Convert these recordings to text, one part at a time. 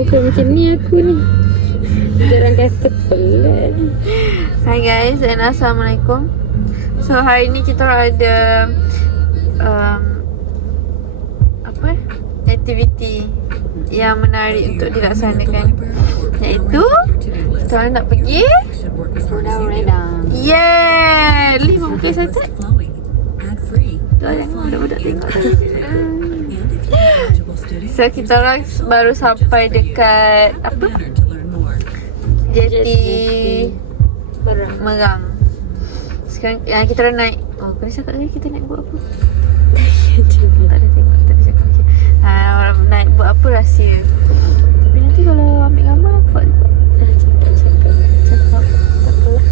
bukan macam ni aku ni. Jarang kata pelan. Hi guys and Assalamualaikum. So hari ni kita orang ada aktiviti yang menarik untuk dilaksanakan, iaitu kita orang nak pergi Pulau Redang. Yeah, Lee buka satu. Jangan budak-budak tengok tadi. So kita orang baru sampai dekat Jeti Merang. Sekarang kita orang naik. Oh, kena cakap lagi kita naik buat apa? Tak ada tengok, tak ada cakap. Okay. Orang naik buat apa rahsia. Tapi nanti kalau ambil gambar nampak juga. Cakap. Tak apalah.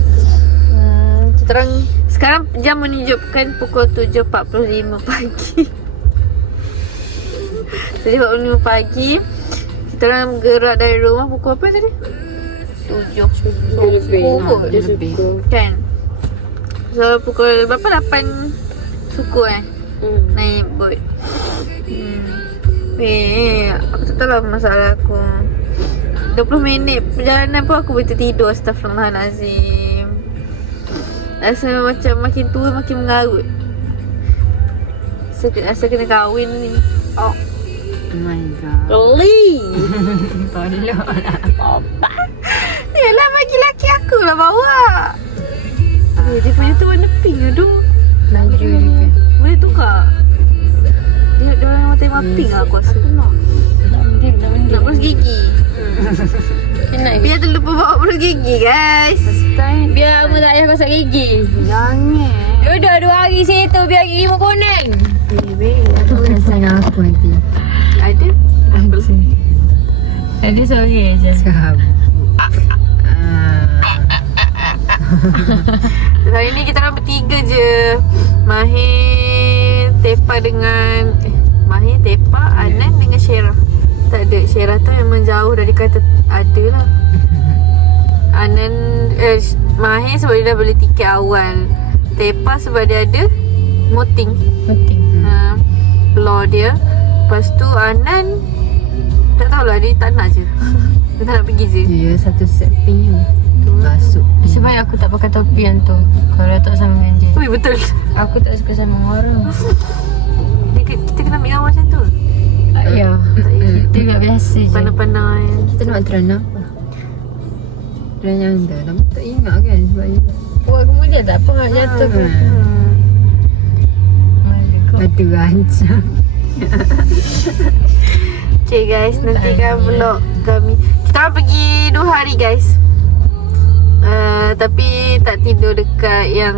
Kita orang sekarang jam menunjukkan pukul 7.45 pagi. 7.45 pagi. Kita orang gerak dari rumah pukul apa tadi? 7 lebih. Kan? So pukul berapa? 8 suku naik boat. Aku tak tahu lah masalah aku. 20 minit perjalanan pun aku boleh tertidur. Astaghfirullahalazim. Rasa macam makin tua makin mengarut. Rasa kena kahwin ni. Oh my god. Lee. Tolong lah. Opa. Yelah bagi laki aku lah bawa. Dia punya tu warna pink lah tu. Laju juga. Boleh tukar. Dia orang tema pink lah aku rasa. Nak berus gigi. Biar terlupa bawa berus gigi guys. Biar Amu tak payah gosok gigi. Jangan. Udah 2 hari situ biar gigi mu kuning. Aku nak sayang aku nanti. Ada? Tadi sorry je. Sahabat. Hari ni kita orang bertiga je. Mahir, Tepa dengan Mahir, Tepa, Anan dengan Syerah. Tak ada, Syerah tu memang jauh dari kata ada lah. Anan Mahir sebab dia dah beli tiket awal. Tepa sebab dia ada moting law dia. Lepas tu Anan tak tahulah, dia tak nak je. Dia tak nak pergi je. Ya, satu set pin masuk. Sebab aku tak pakai topi yang tu. Kalau tak sama dengan dia. Ui, betul. Aku tak suka sama orang. Kita kena ambil gambar macam tu. Ya. Kita buat biasa je. Pandai-pandai. Kita nak tren apa? Tren yang dah lama tak ingat kan. Sebab buat kemudian tak apa nak jatuh. Aduh rancang. Okay guys, nantikan vlog kami. Kita orang pergi 2 hari guys. Tapi tak tidur dekat yang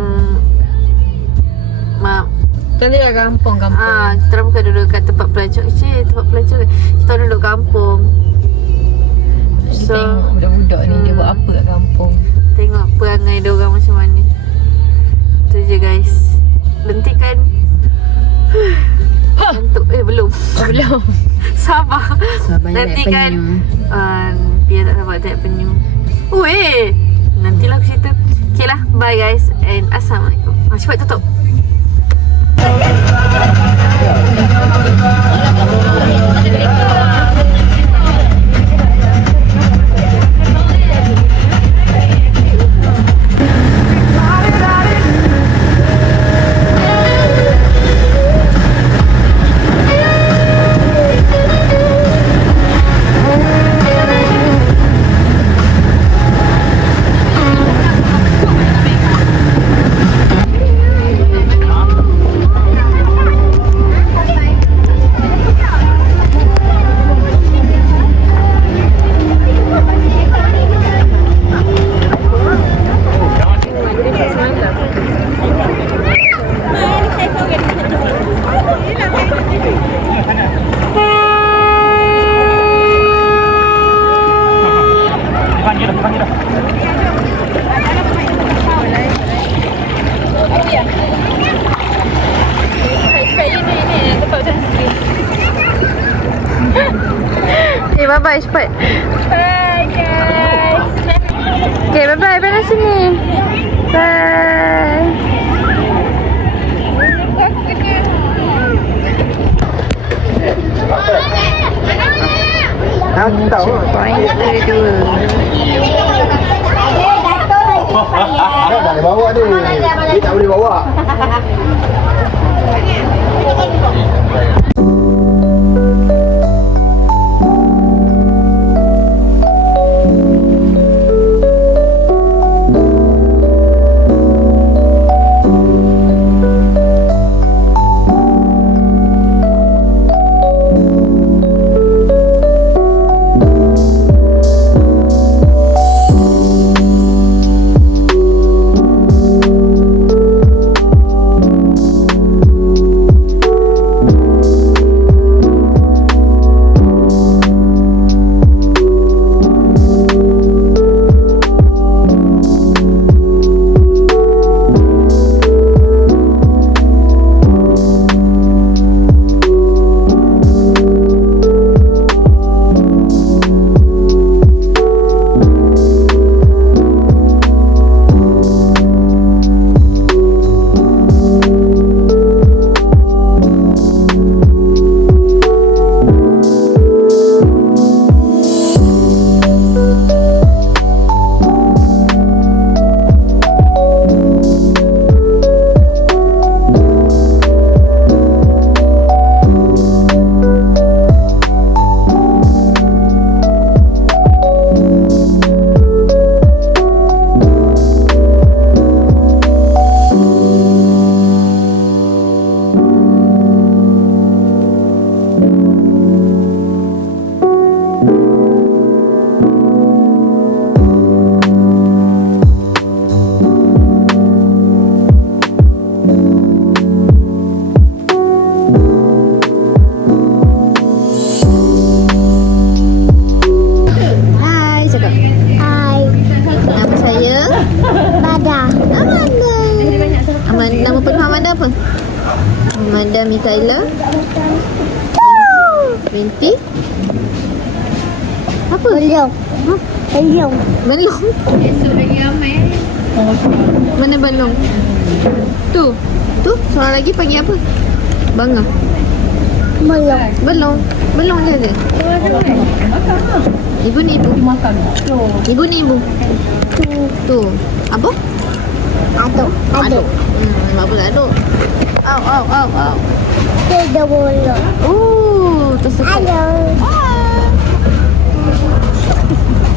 Kan dia kampung. Kita orang bukan duduk kat tempat pelancong. Tempat pelancong kita orang duduk kampung. So tengok budak-budak ni dia buat apa kat kampung. Tengok perangai dia orang macam mana. Tu je guys. Lentikan. Ngantuk. Belum. Belum. Sabar. Nanti kan dia tak sabar tak penyu. Nantilah aku cerita. Okay lah, bye guys and Assalamualaikum. Cepat tutup. Bye-bye cepat. Bye guys. Okay, bye-bye. Bye sini. Bye. Point kedua. Dah boleh bawa ni. Dia tak boleh bawa. Nama penuh Amanda apa? Amanda Mikaela Binti apa? Belong. Belong. Belong. Esok lagi ramai. Mana belong? Tu. Tu seorang lagi panggil apa? Bangga. Belong. Belong. Belong dia ada. Ibu ni ibu. Ibu ni ibu. Tu. Apa? Aduk. Aduk. Mak pula aduk. Au au au au. Dia bola. Oh, tersuka. Aduk.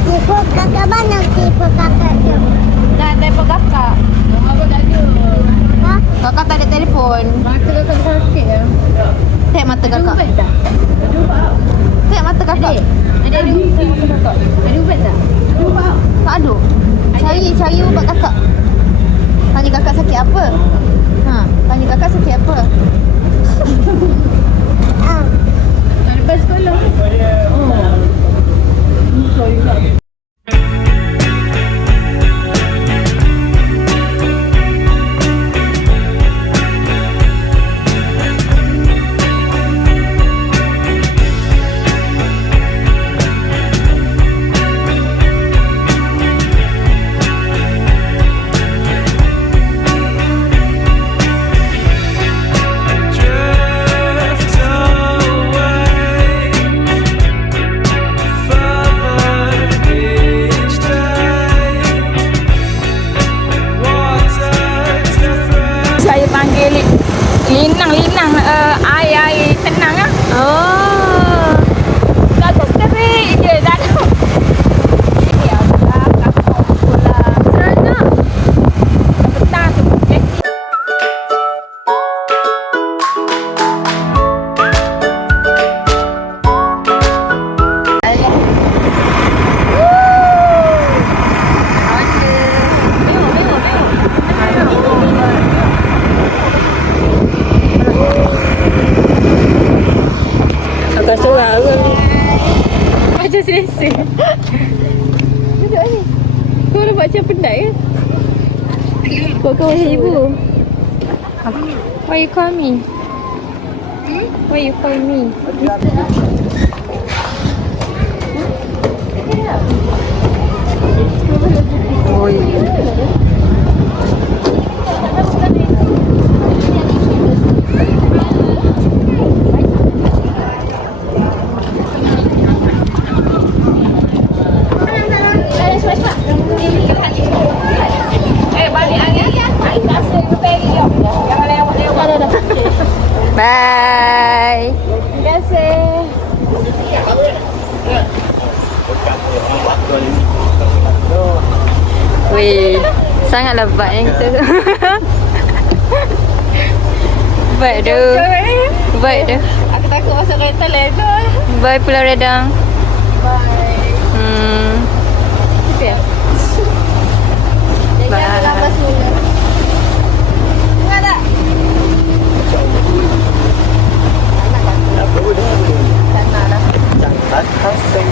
Tipu kakak mana tipu kakak dia? Dah telefon kakak. Abang tak ada. Ha? Kakak tak ada telefon. Mata kakak sakit ya. Tengok mata kakak. Ada ubat tak? Ada ubat. Tengok mata kakak. Ada ubat kakak. Ada ubat tak? Ada ubat. Tak ada. Cari ubat kakak. Tanya kakak sakit apa? Ha, tanya kakak sakit apa? Lepas sekolah. Oh. Linang air tenang ah. Oh. Bagus terik je dah tu. Ya Allah, kakak pula. Sana. Petang tu. Agak seorang ke? Macam selesa. Duduk ni. Kau nak buat macam penat ke? Kau kawan ibu. Why you call me? Why you call me? Oh, Bye. Terima kasih. Wih, sangatlah baik yang kita. Baik tu. Baik tu. Aku takut masuk kereta lena. Bye Pulau Redang. Bye. Okay. Jangan lambat semula. Tengah tak? Tak nak dah. Jangan khasnya.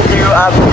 Tengok api.